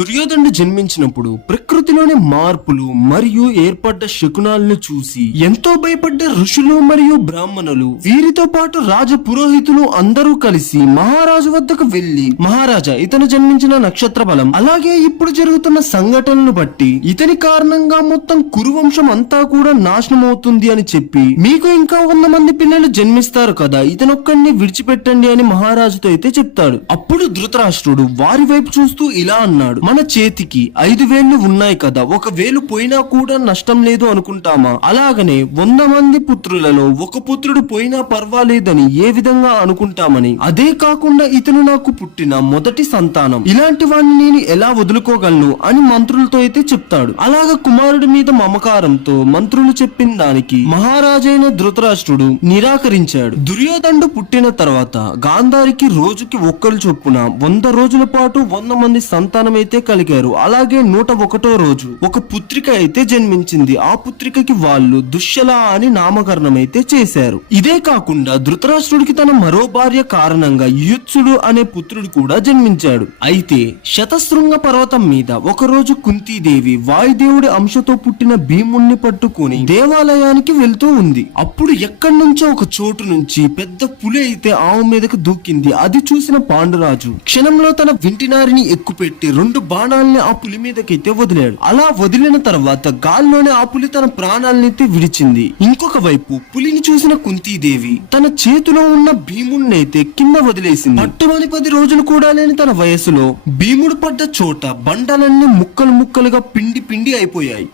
దుర్యోధనుడు జన్మించినప్పుడు ప్రకృతిలోని మార్పులు మరియు ఏర్పడ్డ శకునాలను చూసి ఎంతో భయపడ్డ ఋషులు మరియు బ్రాహ్మణులు వీరితో పాటు రాజ పురోహితులు అందరూ కలిసి మహారాజు వద్దకు వెళ్లి, మహారాజా, ఇతను జన్మించిన నక్షత్ర బలం అలాగే ఇప్పుడు జరుగుతున్న సంఘటనలు బట్టి ఇతని కారణంగా మొత్తం కురువంశం అంతా కూడా నాశనం అవుతుంది అని చెప్పి, మీకు ఇంకా 100 మంది పిల్లలు జన్మిస్తారు కదా, ఇతనొక్కడిని విడిచిపెట్టండి అని మహారాజుతో అయితే చెప్తాడు. అప్పుడు ధృతరాష్ట్రుడు వారి వైపు చూస్తూ ఇలా అన్నాడు, మన చేతికి 5 వేళ్లు ఉన్నాయి కదా, 1 వేలు పోయినా కూడా నష్టం లేదు అనుకుంటామా? అలాగనే 100 మంది పుత్రులలో 1 పుత్రుడు పోయినా పర్వాలేదని ఏ విధంగా అనుకుంటామని? అదే కాకుండా ఇతను నాకు పుట్టిన మొదటి సంతానం, ఇలాంటి వాడిని నేను ఎలా వదులుకోగలను అని మంత్రులతో అయితే చెప్తాడు. అలాగా కుమారుడి మీద మమకారంతో మంత్రులు చెప్పిన దానికి మహారాజైన ధృతరాష్ట్రుడు నిరాకరించాడు. దుర్యోధనుడు పుట్టిన తర్వాత గాంధారికి రోజుకి 1 చొప్పున 100 రోజుల పాటు 100 మంది సంతానం అయితే కలిగారు. అలాగే 101వ రోజు ఒక పుత్రిక అయితే జన్మించింది. ఆ పుత్రికకి వాళ్ళు దుశ్శల అని నామకరణం అయితే చేశారు. ఇదే కాకుండా ధృతరాష్ట్రుడికి తన మరో భార్య కారణంగా యుత్సుడు అనే పుత్రుడు కూడా జన్మించాడు. అయితే శతశృంగ పర్వతం మీద ఒకరోజు కుంతీదేవి వాయుదేవుడి అంశతో పుట్టిన భీముణ్ణి పట్టుకుని దేవాలయానికి వెళ్తూ ఉంది. అప్పుడు ఎక్కడి నుంచో ఒక చోటు నుంచి పెద్ద పులి అయితే ఆమె మీదకు దూకింది. అది చూసిన పాండురాజు క్షణంలో తన వింటినారిని ఎక్కుపెట్టి 2 బాణాలని ఆ పులి మీదకైతే వదిలాడు. అలా వదిలిన తర్వాత గాల్లోనే ఆ పులి తన ప్రాణాలనైతే విడిచింది. ఇంకొక వైపు పులిని చూసిన కుంతీదేవి తన చేతిలో ఉన్న భీముడిని అయితే కింద వదిలేసింది. పట్టుమని 10 రోజులు కూడా లేని తన వయసులో భీముడు పడ్డ చోట బండలన్నీ ముక్కలు ముక్కలుగా పిండి పిండి అయిపోయాయి.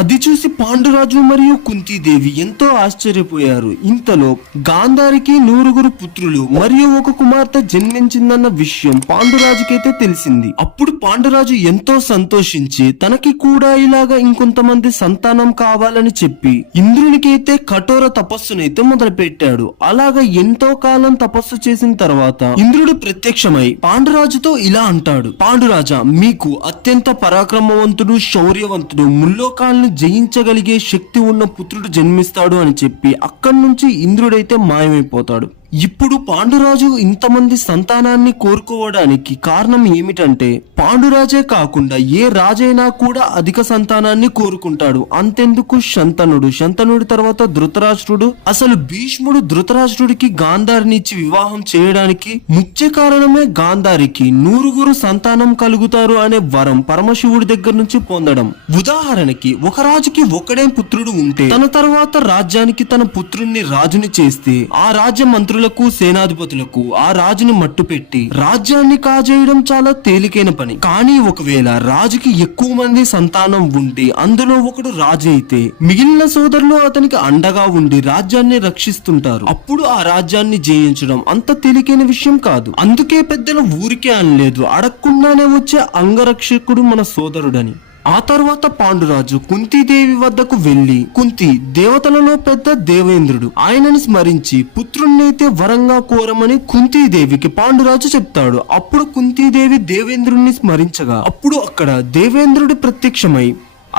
అది చూసి పాండురాజు మరియు కుంతీదేవి ఎంతో ఆశ్చర్యపోయారు. ఇంతలో గాంధారికి 100 పుత్రులు మరియు 1 కుమార్తె జన్మించిందన్న విషయం పాండురాజుకైతే తెలిసింది. అప్పుడు పాండురాజు ఎంతో సంతోషించి తనకి కూడా ఇలాగా ఇంకొంతమంది సంతానం కావాలని చెప్పి ఇంద్రునికైతే కఠోర తపస్సునైతే మొదలు పెట్టాడు. అలాగా ఎంతో కాలం తపస్సు చేసిన తర్వాత ఇంద్రుడు ప్రత్యక్షమై పాండురాజుతో ఇలా అంటాడు, పాండురాజా, మీకు అత్యంత పరాక్రమవంతుడు, శౌర్యవంతుడు, ముల్లోకాలను జయించగలిగే శక్తి ఉన్న పుత్రుడు జన్మిస్తాడు అని చెప్పి అక్కడి నుంచి ఇంద్రుడైతే మాయమైపోతాడు. ఇప్పుడు పాండురాజు ఇంతమంది సంతానాన్ని కోరుకోవడానికి కారణం ఏమిటంటే, పాండురాజే కాకుండా ఏ రాజైనా కూడా అధిక సంతానాన్ని కోరుకుంటాడు. అంతెందుకు శంతనుడి తర్వాత ధృతరాష్ట్రుడు, అసలు భీష్ముడు ధృతరాష్ట్రుడికి గాంధారిని ఇచ్చి వివాహం చేయడానికి ముఖ్య కారణమే గాంధారికి 100 సంతానం కలుగుతారు అనే వరం పరమశివుడి దగ్గర నుంచి పొందడం. ఉదాహరణకి ఒక రాజుకి 1 పుత్రుడు ఉంటే తన తర్వాత రాజ్యానికి తన పుత్రుణ్ణి రాజుని చేస్తే ఆ రాజ్య మంత్రులు సేనాధిపతులకు ఆ రాజుని మట్టు పెట్టి రాజ్యాన్ని కాజేయడం చాలా తేలికైన పని. కానీ ఒకవేళ రాజుకి ఎక్కువ మంది సంతానం ఉండి అందులో ఒకడు రాజు అయితే మిగిలిన సోదరులు అతనికి అండగా ఉండి రాజ్యాన్ని రక్షిస్తుంటారు. అప్పుడు ఆ రాజ్యాన్ని జయించడం అంత తేలికైన విషయం కాదు. అందుకే పెద్దలు ఊరికే అనలేదు, అడగకుండానే వచ్చే అంగరక్షకుడు మన సోదరుడని. ఆ తర్వాత పాండురాజు కుంతీదేవి వద్దకు వెళ్లి, కుంతి, దేవతలలో పెద్ద దేవేంద్రుడు, ఆయనని స్మరించి పుత్రుణ్ణైతే వరంగా కోరమని కుంతీదేవికి పాండురాజు చెప్తాడు. అప్పుడు కుంతీదేవి దేవేంద్రుణ్ణి స్మరించగా అప్పుడు అక్కడ దేవేంద్రుడు ప్రత్యక్షమై,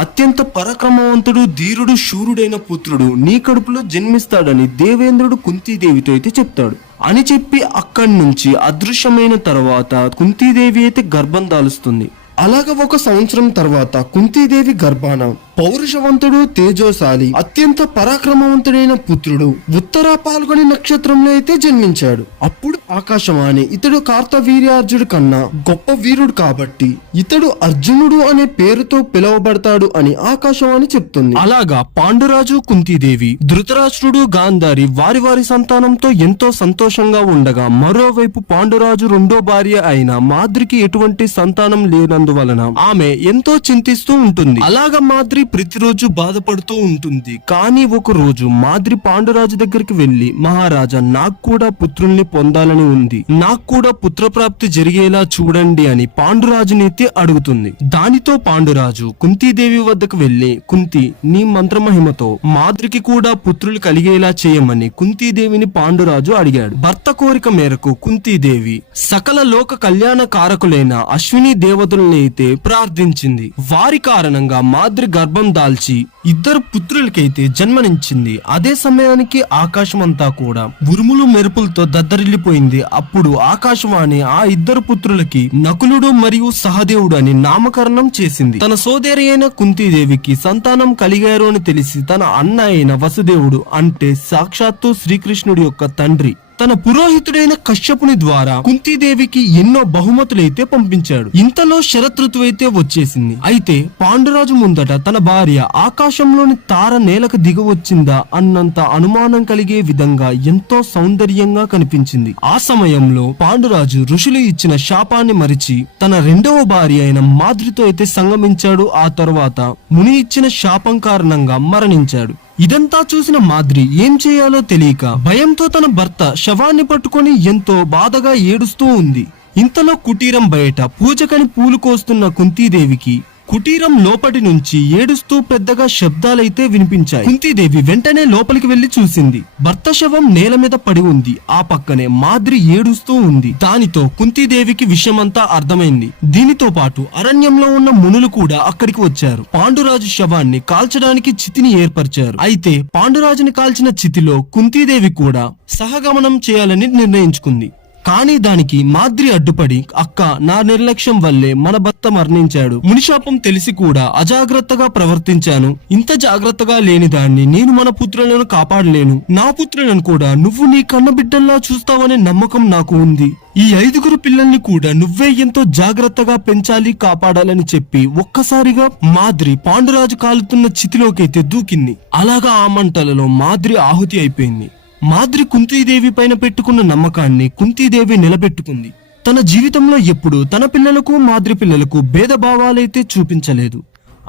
అత్యంత పరాక్రమవంతుడు, ధీరుడు, శూరుడైన పుత్రుడు నీ కడుపులో జన్మిస్తాడని దేవేంద్రుడు కుంతీదేవితో అయితే చెప్తాడు. అని చెప్పి అక్కడి నుంచి అదృశ్యమైన తర్వాత కుంతీదేవి అయితే గర్భం దాలుస్తుంది. అలాగ 1 సంవత్సరం తర్వాత కుంతీదేవి గర్భాన పౌరుషవంతుడు, తేజోశాలి, అత్యంత పరాక్రమవంతుడైన పుత్రుడు ఉత్తర పాల్గొని నక్షత్రంలో అయితే జన్మించాడు. అప్పుడు ఆకాశవాణి, ఇతడు కార్తవీర్యార్జుడు కన్నా గొప్ప వీరుడు కాబట్టి ఇతడు అర్జునుడు అనే పేరుతో పిలువబడతాడు అని ఆకాశవాణి చెప్తుంది. అలాగా పాండురాజు, కుంతీదేవి, ధృతరాష్ట్రుడు, గాంధారి వారి సంతానంతో ఎంతో సంతోషంగా ఉండగా, మరోవైపు పాండురాజు 2వ భార్య అయిన మాద్రికి ఎటువంటి సంతానం లేనందువలన ఆమె ఎంతో చింతిస్తూ ఉంటుంది. అలాగా మాద్రి ప్రతిరోజు బాధపడుతూ ఉంటుంది. కానీ ఒక రోజు మాద్రి పాండురాజు దగ్గరికి వెళ్లి, మహారాజా, నాకు కూడా పుత్రుల్ని పొందాలని ఉంది, నాకు కూడా పుత్రప్రాప్తి జరిగేలా చూడండి అని పాండురాజునైతే అడుగుతుంది. దానితో పాండురాజు కుంతీదేవి వద్దకు వెళ్లి, కుంతి, నీ మంత్రమహిమతో మాద్రికి కూడా పుత్రులు కలిగేలా చేయమని కుంతీదేవిని పాండురాజు అడిగాడు. భర్త కోరిక మేరకు కుంతీదేవి సకల లోక కళ్యాణ కారకులైన అశ్విని దేవతల్ని అయితే ప్రార్థించింది. వారి కారణంగా మాద్రి గర్భ గర్భం దాల్చి 2 పుత్రులకైతే జన్మనిచ్చింది. అదే సమయానికి ఆకాశమంతా కూడా ఉరుములు మెరుపులతో దద్దరిల్లిపోయింది. అప్పుడు ఆకాశవాణి ఆ 2 పుత్రులకి నకులుడు మరియు సహదేవుడు అని నామకరణం చేసింది. తన సోదరి అయిన కుంతీదేవికి సంతానం కలిగారు అని తెలిసి తన అన్న అయిన వసుదేవుడు, అంటే సాక్షాత్తు శ్రీకృష్ణుడి యొక్క తండ్రి, తన పురోహితుడైన కశ్యపుని ద్వారా కుంతీదేవికి ఎన్నో బహుమతులైతే పంపించాడు. ఇంతలో శరతృతువైతే వచ్చేసింది. అయితే పాండురాజు ముందట తన భార్య ఆకాశంలోని తార నేలకు దిగవచ్చిందా అన్నంత అనుమానం కలిగే విధంగా ఎంతో సౌందర్యంగా కనిపించింది. ఆ సమయంలో పాండురాజు ఋషులు ఇచ్చిన శాపాన్ని మరిచి తన 2వ భార్య అయిన మాద్రితో అయితే సంగమించాడు. ఆ తరువాత ముని ఇచ్చిన శాపం కారణంగా మరణించాడు. ఇదంతా చూసిన మాద్రి ఏం చేయాలో తెలియక భయంతో తన భర్త శవాన్ని పట్టుకొని ఎంతో బాధగా ఏడుస్తూ ఉంది. ఇంతలో కుటీరం బయట పూజకని పూలు కోస్తున్న కుంతీదేవికి కుటీరం లోపటి నుంచి ఏడుస్తూ పెద్దగా శబ్దాలైతే వినిపించాయి. కుంతీదేవి వెంటనే లోపలికి వెళ్లి చూసింది. భర్త శవం నేల మీద పడి ఉంది. ఆ పక్కనే మాద్రి ఏడుస్తూ ఉంది. దానితో కుంతీదేవికి విషయమంతా అర్థమైంది. దీనితో పాటు అరణ్యంలో ఉన్న మునులు కూడా అక్కడికి వచ్చారు. పాండురాజు శవాన్ని కాల్చడానికి చితిని ఏర్పరిచారు. అయితే పాండురాజుని కాల్చిన చితిలో కుంతీదేవి కూడా సహగమనం చేయాలని నిర్ణయించుకుంది. కానీ దానికి మాద్రి అడ్డుపడి, అక్క, నా నిర్లక్ష్యం వల్లే మన భర్త మరణించాడు. మునిశాపం తెలిసి కూడా అజాగ్రత్తగా ప్రవర్తించాను. ఇంత జాగ్రత్తగా లేని దాన్ని నేను మన పుత్రులను కాపాడలేను. నా పుత్రులను కూడా నువ్వు నీ కన్నబిడ్డల్లా చూస్తావనే నమ్మకం నాకు ఉంది. ఈ 5 పిల్లల్ని కూడా నువ్వే ఎంతో జాగ్రత్తగా పెంచాలి, కాపాడాలని చెప్పి ఒక్కసారిగా మాద్రి పాండురాజు కాలుతున్న చితిలోకైతే దూకింది. అలాగా ఆ మంటలలో మాద్రి ఆహుతి అయిపోయింది. మాద్రి కుంతీదేవి పైన పెట్టుకున్న నమ్మకాన్ని కుంతీదేవి నిలబెట్టుకుంది. తన జీవితంలో ఎప్పుడు తన పిల్లలకు మాద్రి పిల్లలకు భేదభావాలైతే చూపించలేదు.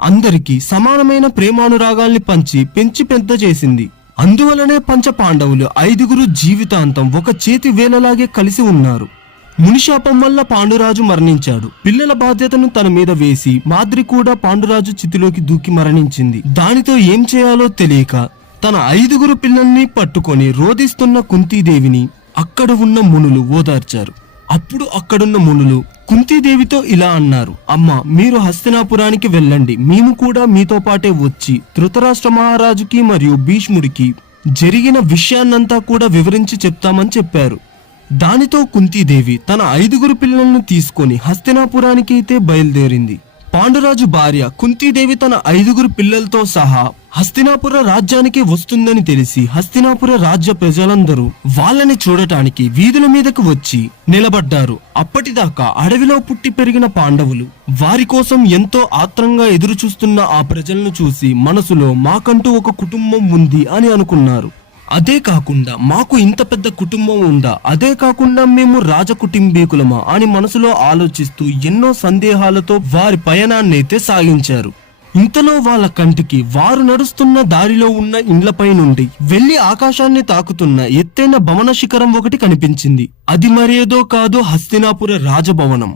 అందరికీ సమానమైన ప్రేమానురాగాల్ని పంచి పెంచి పెద్ద చేసింది. అందువలనే పంచ పాండవులు 5 జీవితాంతం ఒక చేతి వేలలాగే కలిసి ఉన్నారు. మునిశాపం వల్ల పాండురాజు మరణించాడు. పిల్లల బాధ్యతను తన మీద వేసి మాద్రి కూడా పాండురాజు చితిలోకి దూకి మరణించింది. దానితో ఏం చేయాలో తెలియక తన 5 పిల్లల్ని పట్టుకొని రోదిస్తున్న కుంతీదేవిని అక్కడ ఉన్న మునులు ఓదార్చారు. అప్పుడు అక్కడున్న మునులు కుంతీదేవితో ఇలా అన్నారు, అమ్మ, మీరు హస్తినాపురానికి వెళ్ళండి. మేము కూడా మీతో పాటే వచ్చి ధృతరాష్ట్ర మహారాజుకి మరియు భీష్ముడికి జరిగిన విషయాన్నంతా కూడా వివరించి చెప్తామని చెప్పారు. దానితో కుంతీదేవి తన 5 పిల్లలను తీసుకొని హస్తినాపురానికి అయితే బయలుదేరింది. పాండురాజు భార్య కుంతీదేవి తన 5 పిల్లలతో సహా హస్తినాపుర రాజ్యానికి వస్తుందని తెలిసి హస్తినాపుర రాజ్య ప్రజలందరూ వాళ్ళని చూడటానికి వీధుల మీదకు వచ్చి నిలబడ్డారు. అప్పటిదాకా అడవిలో పుట్టి పెరిగిన పాండవులు వారి కోసం ఎంతో ఆత్రంగా ఎదురు చూస్తున్న ఆ ప్రజలను చూసి మనసులో మాకంటూ ఒక కుటుంబం ఉంది అని అనుకున్నారు. అదే కాకుండా మాకు ఇంత పెద్ద కుటుంబం ఉందా, అదే కాకుండా మేము రాజకుటుంబీకులమా అని మనసులో ఆలోచిస్తూ ఎన్నో సందేహాలతో వారి పయనాన్నైతే సాగించారు. ఇంతలో వాళ్ళ కంటికి వారు నడుస్తున్న దారిలో ఉన్న ఇండ్లపై నుండి వెళ్లి ఆకాశాన్ని తాకుతున్న ఎత్తైన భవన శిఖరం ఒకటి కనిపించింది. అది మరేదో కాదు, హస్తినాపుర రాజభవనం.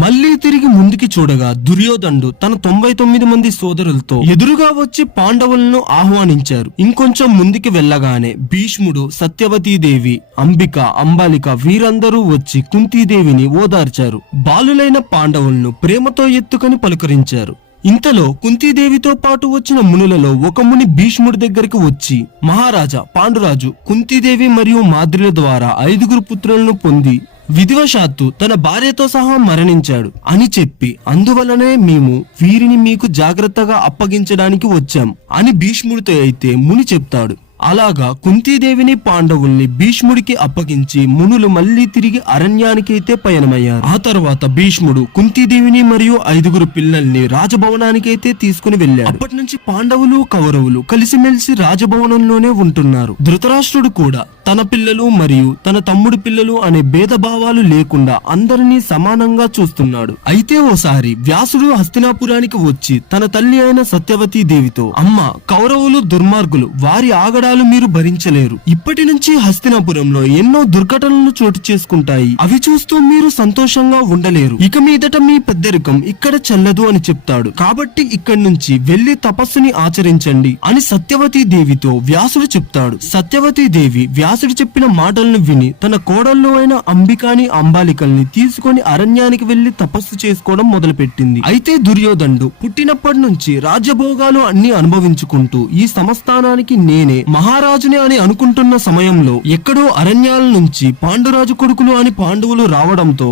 మళ్లీ తిరిగి ముందుకి చూడగా దుర్యోధనుడు తన 99 మంది సోదరులతో ఎదురుగా వచ్చి పాండవులను ఆహ్వానించారు. ఇంకొంచెం ముందుకి వెళ్ళగానే భీష్ముడు, సత్యవతీదేవి, అంబిక, అంబాలిక వీరందరూ వచ్చి కుంతీదేవిని ఓదార్చారు. బాలులైన పాండవులను ప్రేమతో ఎత్తుకొని పలుకరించారు. ఇంతలో కుంతీదేవితో పాటు వచ్చిన మునులలో ఒక ముని భీష్ముడి దగ్గరికి వచ్చి, మహారాజా, పాండురాజు కుంతీదేవి మరియు మాద్రిల ద్వారా 5 పుత్రులను పొంది విధివశాత్తు తన భార్యతో సహా మరణించాడు అని చెప్పి, అందువలనే మేము వీరిని మీకు జాగ్రత్తగా అప్పగించడానికి వచ్చాం అని భీష్ముడితో అయితే ముని చెప్తాడు. అలాగా కుంతీదేవిని పాండవుల్ని భీష్ముడికి అప్పగించి మునులు మళ్లీ తిరిగి అరణ్యానికైతే పయనమయ్యారు. ఆ తర్వాత భీష్ముడు కుంతీదేవిని మరియు 5 పిల్లల్ని రాజభవనానికైతే తీసుకుని వెళ్ళాడు. అప్పటి నుంచి పాండవులు కౌరవులు కలిసిమెలిసి రాజభవనంలోనే ఉంటున్నారు. ధృతరాష్ట్రుడు కూడా తన పిల్లలు మరియు తన తమ్ముడి పిల్లలు అనే భేదభావాలు లేకుండా అందరినీ సమానంగా చూస్తున్నాడు. అయితే ఓసారి వ్యాసుడు హస్తినాపురానికి వచ్చి తన తల్లి అయిన సత్యవతీ దేవితో, అమ్మ, కౌరవులు దుర్మార్గులు, వారి ఆగడాలు అవమానాలు మీరు భరించలేరు. ఇప్పటి నుంచి హస్తినాపురంలో ఎన్నో దుర్ఘటనలు చోటు చేసుకుంటాయి. అవి చూస్తూ మీరు సంతోషంగా ఉండలేరు. ఇక మీదట మీ పెద్దరికం ఇక్కడ చెల్లదు అని చెప్తాడు. కాబట్టి ఇక్కడి నుంచి వెళ్లి తపస్సుని ఆచరించండి అని సత్యవతీ దేవితో వ్యాసుడు చెప్తాడు. సత్యవతీ దేవి వ్యాసుడు చెప్పిన మాటలను విని తన కోడళ్ళు అయిన అంబికాని అంబాలికల్ని తీసుకొని అరణ్యానికి వెళ్లి తపస్సు చేసుకోవడం మొదలుపెట్టింది. అయితే దుర్యోధనుడు పుట్టినప్పటి నుంచి రాజ్యభోగాలు అన్ని అనుభవించుకుంటూ ఈ సంస్థానానికి నేనే మహారాజునే అని అనుకుంటున్న సమయంలో ఎక్కడో అరణ్యాల నుంచి పాండురాజు కొడుకులు అని పాండవులు రావడంతో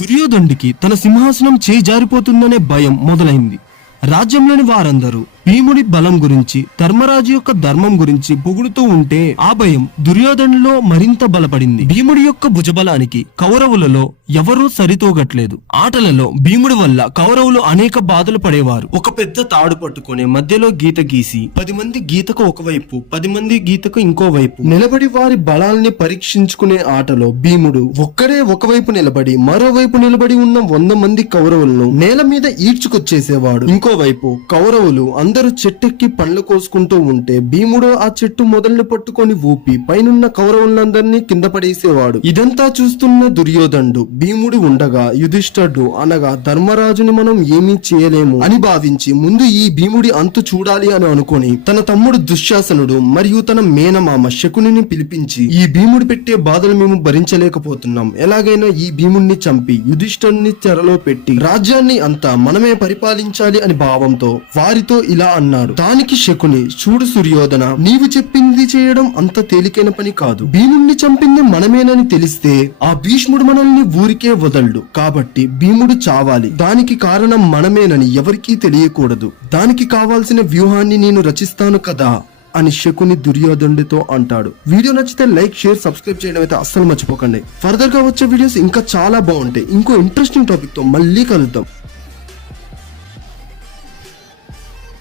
దుర్యోధనుడికి తన సింహాసనం చేజారిపోతుందనే భయం మొదలైంది. రాజ్యంలోని వారందరూ భీముడి బలం గురించి ధర్మరాజు యొక్క ధర్మం గురించి పొగుడుతూ ఉంటే ఆ భయం దుర్యోధనులో మరింత బలపడింది. భీముడి యొక్క భుజబలానికి కౌరవులలో ఎవరూ సరితూగట్లేదు. ఆటలలో భీముడి వల్ల కౌరవులు అనేక బాధలు పడేవారు. ఒక పెద్ద తాడు పట్టుకుని మధ్యలో గీత గీసి 10 మంది గీతకు ఒకవైపు 10 మంది గీతకు ఇంకో వైపు నిలబడి వారి బలాల్ని పరీక్షించుకునే ఆటలో భీముడు ఒక్కడే ఒకవైపు నిలబడి మరోవైపు నిలబడి ఉన్న 100 మంది కౌరవులను నేల మీద ఈడ్చుకొచ్చేసేవాడు. ఇంకోవైపు కౌరవులు అందరూ చెట్టెక్కి పండ్లు కోసుకుంటూ ఉంటే భీముడు ఆ చెట్టు మొదల్ని పట్టుకొని ఊపి పైనున్న కౌరవులందరినీ కింద పడేసేవాడు. ఇదంతా చూస్తున్న దుర్యోధనుడు భీముడు ఉండగా యుధిష్ఠుడు అనగా ధర్మరాజుని మనం ఏమీ చేయలేము అని భావించి ముందు ఈ భీముడి అంతు చూడాలి అని అనుకొని తన తమ్ముడు దుశ్శాసనుడు మరియు తన మేనమామ శకునిని పిలిపించి ఈ భీముడు పెట్టే బాధలు మేము భరించలేకపోతున్నాం, ఎలాగైనా ఈ భీముడిని చంపి యుధిష్ఠుడిని చెరలో పెట్టి రాజ్యాన్ని అంతా మనమే పరిపాలించాలి అని భావంతో వారితో ఇలా అన్నాడు. దానికి శకుని, చూడు సుర్యోధన, నీవు చెప్పింది చేయడం అంత తేలికైన పని కాదు. భీముడిని చంపింది మనమేనని తెలిస్తే ఆ భీష్ముడు మనల్ని ఊరికే వదలడు. కాబట్టి భీముడు చావాలి, దానికి కారణం మనమేనని ఎవరికీ తెలియకూడదు. దానికి కావాల్సిన వ్యూహాన్ని నేను రచిస్తాను కదా అని శకుని దుర్యోధనుడితో అంటాడు. వీడియో నచ్చితే లైక్, షేర్, సబ్స్క్రైబ్ చేయడం అయితే అస్సలు మర్చిపోకండి. ఫర్దర్ గా వచ్చే వీడియోస్ ఇంకా చాలా బాగుంటాయి. ఇంకో ఇంట్రెస్టింగ్ టాపిక్ తో మళ్ళీ కలుద్దాం.